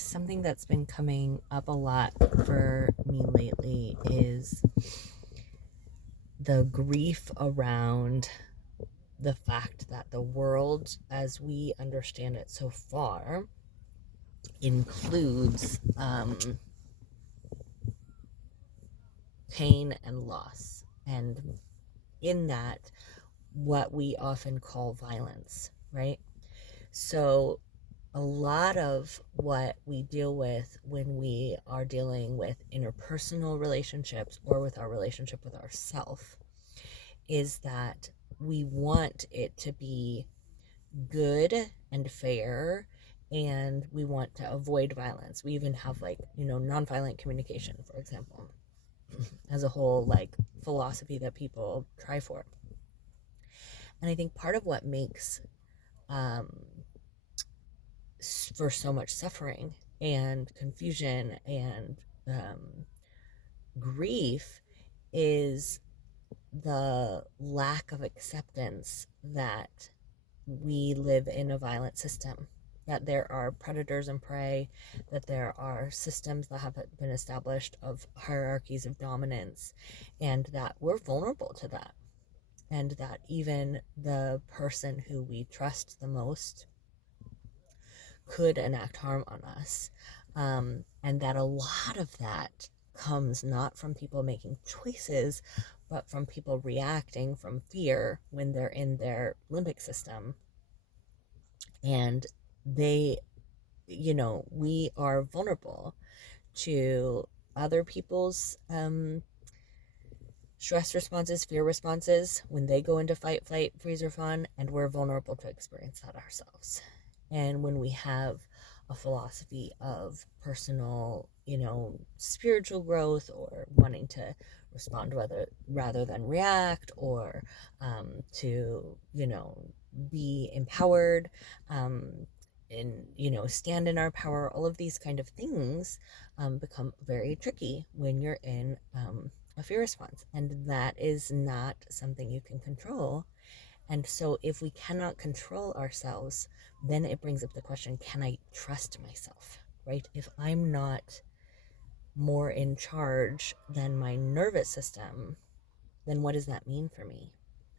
something that's been coming up a lot for me lately is the grief around the fact that the world as we understand it so far includes pain and loss, and in that, what we often call violence, right? So, a lot of what we deal with when we are dealing with interpersonal relationships or with our relationship with ourself is that we want it to be good and fair, and we want to avoid violence. We even have, like, nonviolent communication, for example, as a whole, like, philosophy that people try for. And I think part of what makes um, for so much suffering and confusion and grief is the lack of acceptance that we live in a violent system, that there are predators and prey, that there are systems that have been established of hierarchies of dominance, and that we're vulnerable to that, and that even the person who we trust the most could enact harm on us. And that a lot of that comes not from people making choices, but from people reacting from fear when they're in their limbic system. And they, we are vulnerable to other people's stress responses, fear responses when they go into fight, flight, freeze, or fawn, and we're vulnerable to experience that ourselves. And when we have a philosophy of personal, spiritual growth, or wanting to respond rather than react, or to, be empowered, and, stand in our power, all of these kind of things become very tricky when you're in a fear response. And that is not something you can control. And so if we cannot control ourselves, then it brings up the question, can I trust myself, right? If I'm not more in charge than my nervous system, then what does that mean for me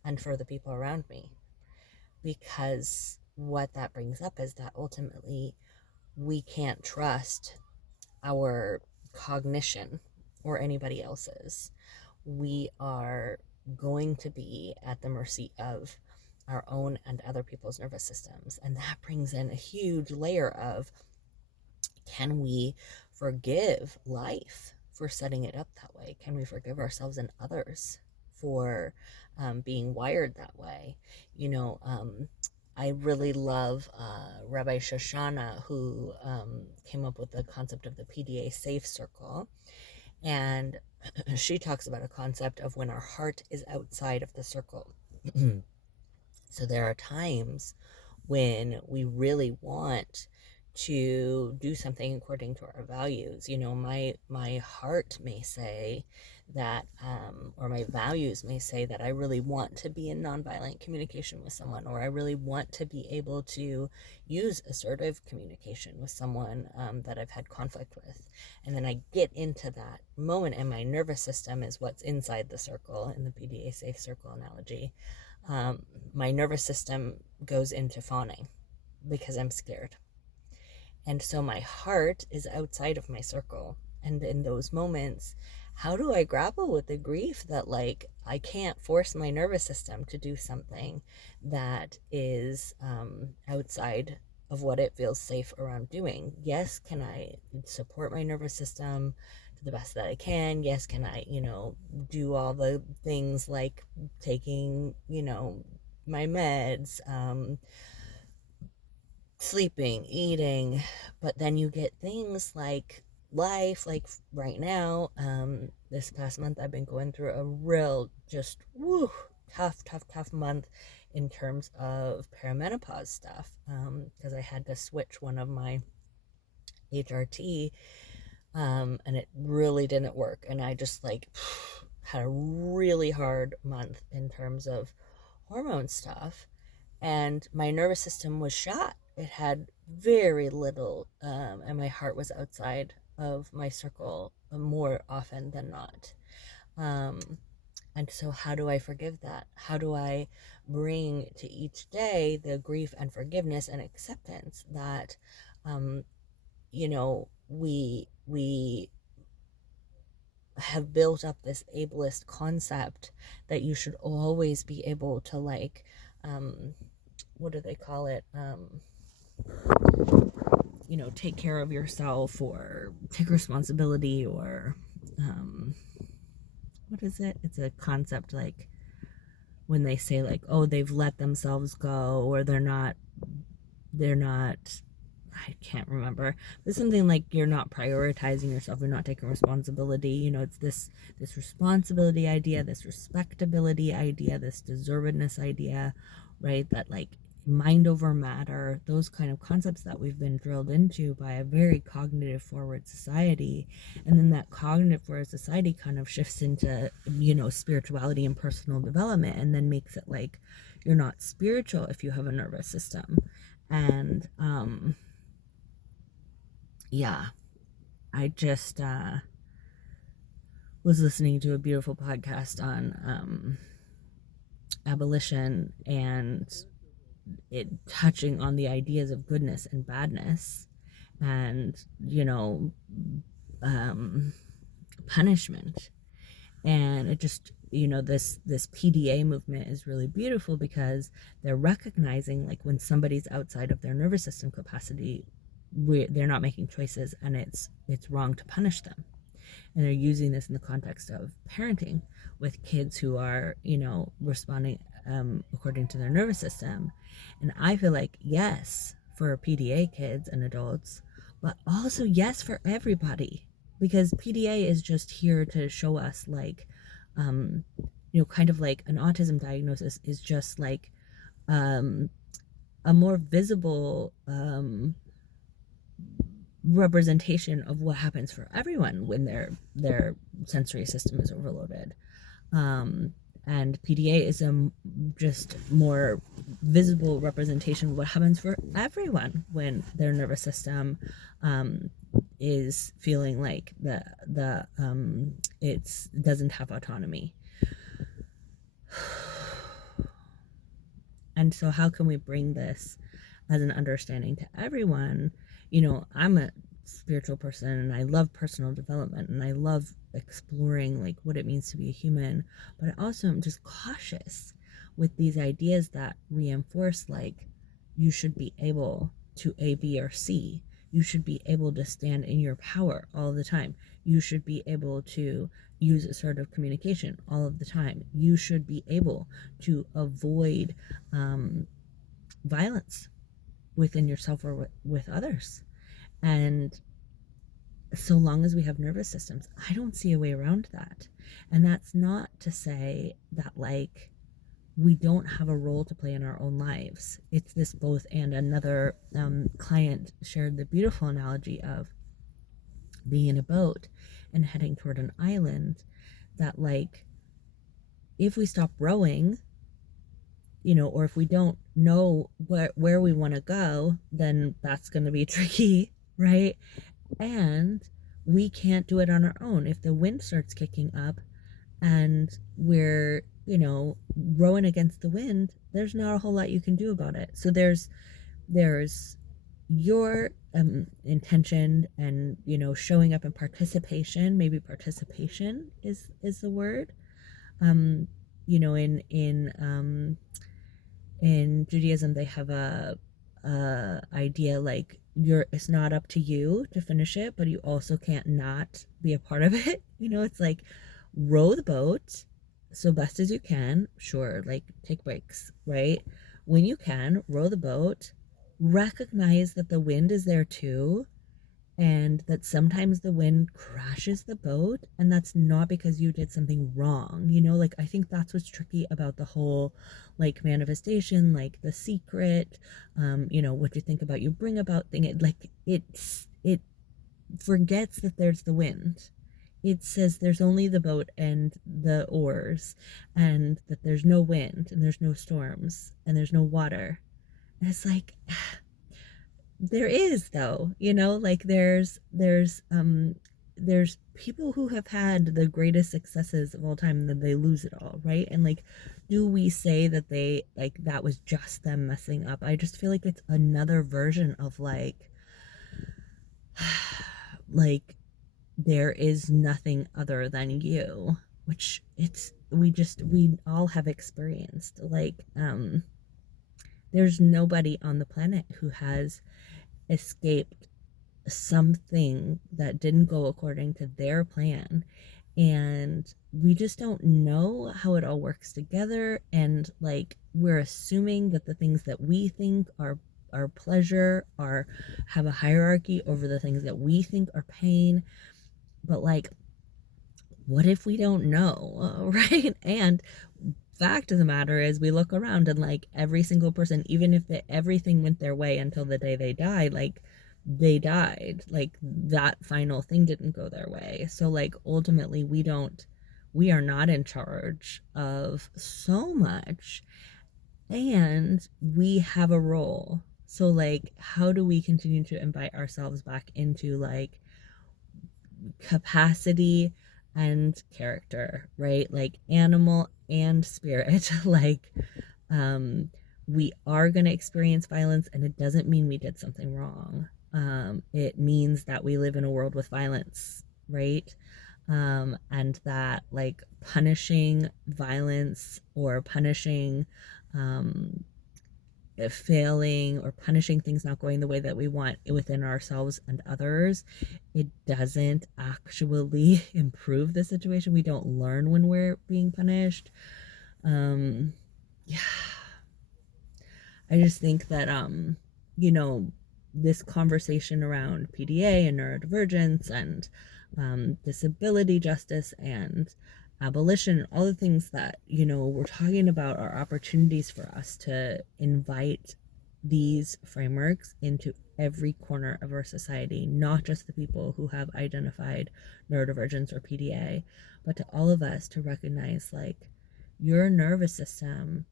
and for the people around me? Because what that brings up is that ultimately we can't trust our cognition or anybody else's. We are going to be at the mercy of our own and other people's nervous systems. And that brings in a huge layer of, can we forgive life for setting it up that way? Can we forgive ourselves and others for being wired that way? I really love Rabbi Shoshana, who came up with the concept of the PDA safe circle. And she talks about a concept of when our heart is outside of the circle. So there are times when we really want to do something according to our values. My heart may say that, or my values may say that I really want to be in nonviolent communication with someone, or I really want to be able to use assertive communication with someone that I've had conflict with. And then I get into that moment, and my nervous system is what's inside the circle in the PDA safe circle analogy. My nervous system goes into fawning because I'm scared. And so my heart is outside of my circle. And in those moments, how do I grapple with the grief that, like, I can't force my nervous system to do something that is outside of what it feels safe around doing? Yes, can I support my nervous system to the best that I can? Yes, can I, do all the things like taking, my meds, sleeping, eating, but then you get things like life, like right now, this past month I've been going through a real just tough month in terms of perimenopause stuff, because I had to switch one of my HRT, and it really didn't work, and I just like had a really hard month in terms of hormone stuff, and my nervous system was shot. it had very little, and my heart was outside of my circle more often than not. Um, and so, how do I forgive that? How do I bring to each day the grief and forgiveness and acceptance that, um, we have built up this ableist concept that you should always be able to, like, what do they call it? Take care of yourself or take responsibility, or what is it? It's a concept like when they say, like, oh, they've let themselves go, or they're not, I can't remember. There's something like you're not prioritizing yourself, you're not taking responsibility. It's this responsibility idea, this respectability idea, this deservedness idea, right? That, like, mind over matter, those kind of concepts that we've been drilled into by a very cognitive forward society. And then that cognitive forward society kind of shifts into, spirituality and personal development, and then makes it like you're not spiritual if you have a nervous system. And yeah, I just was listening to a beautiful podcast on abolition, and it touching on the ideas of goodness and badness, and punishment. And it just, this PDA movement is really beautiful because they're recognizing, like, when somebody's outside of their nervous system capacity, they're not making choices, and it's wrong to punish them. And they're using this in the context of parenting with kids who are, responding according to their nervous system. And I feel like, yes, for PDA kids and adults, but also yes for everybody, because PDA is just here to show us, like, kind of like an autism diagnosis is just like a more visible representation of what happens for everyone when their sensory system is overloaded. And PDA is a just more visible representation of what happens for everyone when their nervous system is feeling like it doesn't have autonomy. And so how can we bring this as an understanding to everyone? I'm a spiritual person, and I love personal development, and I love exploring, like, what it means to be a human, but I also am just cautious with these ideas that reinforce, like, you should be able to A, B, or C. You should be able to stand in your power all the time. You should be able to use assertive communication all of the time. You should be able to avoid violence within yourself or with others. And so long as we have nervous systems, I don't see a way around that. And that's not to say that, like, we don't have a role to play in our own lives. It's this both and. Another client shared the beautiful analogy of being in a boat and heading toward an island, that, like, if we stop rowing, or if we don't know where we want to go, then that's going to be tricky, right? And we can't do it on our own. If the wind starts kicking up and we're, rowing against the wind, there's not a whole lot you can do about it. So there's your intention and, showing up in participation. Maybe participation is the word. In Judaism, they have a idea like it's not up to you to finish it, but you also can't not be a part of it. It's like, row the boat so best as you can. Sure, like, take breaks, right? When you can, row the boat. Recognize that the wind is there too, and that sometimes the wind crashes the boat, and that's not because you did something wrong. Like, I think that's what's tricky about the whole, like, manifestation, like The Secret, what you think about you bring about thing. It forgets that there's the wind. It says there's only the boat and the oars, and that there's no wind, and there's no storms, and there's no water. And it's like, there is though, you know, like there's people who have had the greatest successes of all time and then they lose it all, right? And like, do we say that they like that was just them messing up? I just feel like it's another version of like there is nothing other than you, which we all have experienced. There's nobody on the planet who has escaped something that didn't go according to their plan, and we just don't know how it all works together, and like we're assuming that the things that we think are our pleasure are have a hierarchy over the things that we think are pain. But like, what if we don't know? Right? And fact of the matter is, we look around and like every single person, even if everything went their way until the day they died, like they died, like that final thing didn't go their way. So like ultimately we are not in charge of so much, and we have a role. So like, how do we continue to invite ourselves back into like capacity and character, right? Like animal and spirit. Like, um, we are going to experience violence, and it doesn't mean we did something wrong. It means that we live in a world with violence, right? And that like punishing violence or punishing um, failing or punishing things not going the way that we want within ourselves and others, it doesn't actually improve the situation. We don't learn when we're being punished. Um, yeah, I just think that you know, this conversation around PDA and neurodivergence and disability justice and abolition, all the things that, you know, we're talking about are opportunities for us to invite these frameworks into every corner of our society, not just the people who have identified neurodivergence or PDA, but to all of us to recognize like your nervous system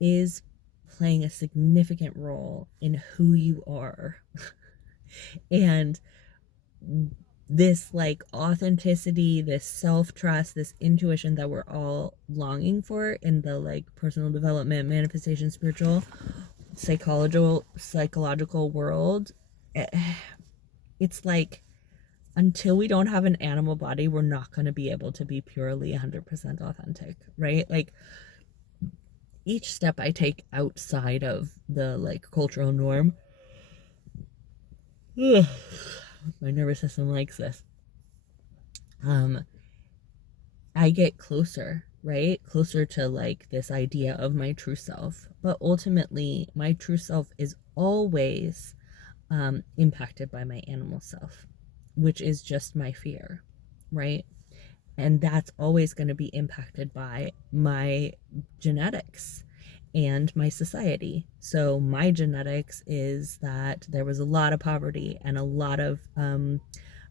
is playing a significant role in who you are. And this like authenticity, this self-trust, this intuition that we're all longing for in the like personal development, manifestation, spiritual, psychological world, it's like until we don't have an animal body, we're not going to be able to be purely 100% authentic, right? Like each step I take outside of the like cultural norm, my nervous system likes this. I get closer, right? Closer to like this idea of my true self. But ultimately, my true self is always impacted by my animal self, which is just my fear, right? And that's always going to be impacted by my genetics and my society. So, my genetics is that there was a lot of poverty and a lot of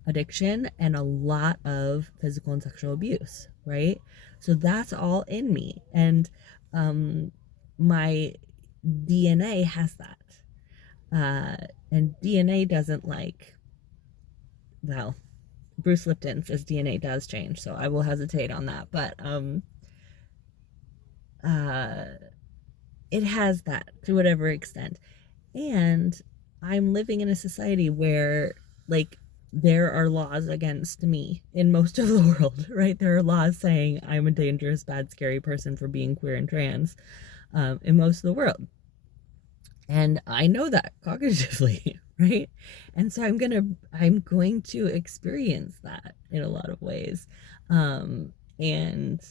addiction and a lot of physical and sexual abuse, right? So, that's all in me. And my DNA has that. And DNA doesn't like, well, Bruce Lipton says DNA does change, so I will hesitate on that. But uh, it has that to whatever extent. And I'm living in a society where, like, there are laws against me in most of the world, right? There are laws saying I'm a dangerous, bad, scary person for being queer and trans in most of the world. And I know that cognitively, right? And so I'm going to experience that in a lot of ways. Um, and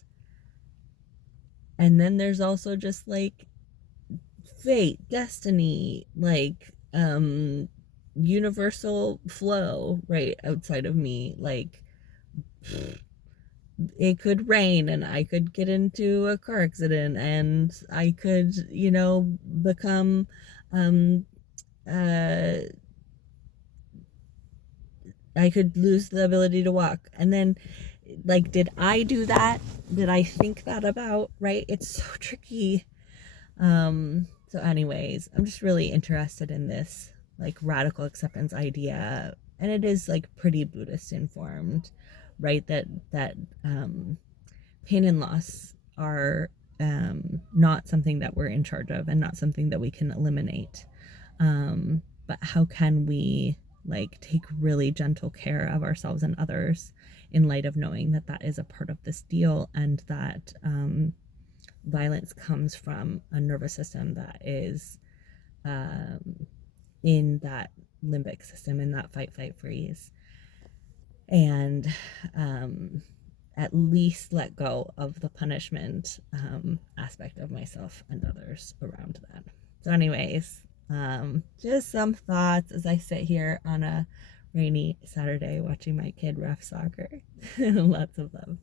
and then there's also just like fate, destiny, like universal flow right outside of me. Like it could rain and I could get into a car accident and I could, you know, become um uh I could lose the ability to walk. And then like, did I do that? Did I think that about, right? It's so tricky. So anyways, I'm just really interested in this like radical acceptance idea, and it is like pretty Buddhist informed, right? That pain and loss are not something that we're in charge of and not something that we can eliminate. But how can we like take really gentle care of ourselves and others in light of knowing that that is a part of this deal, and that violence comes from a nervous system that is in that limbic system, in that fight, flight, freeze, and at least let go of the punishment aspect of myself and others around that. So anyways, just some thoughts as I sit here on a rainy Saturday watching my kid ref soccer. Lots of love.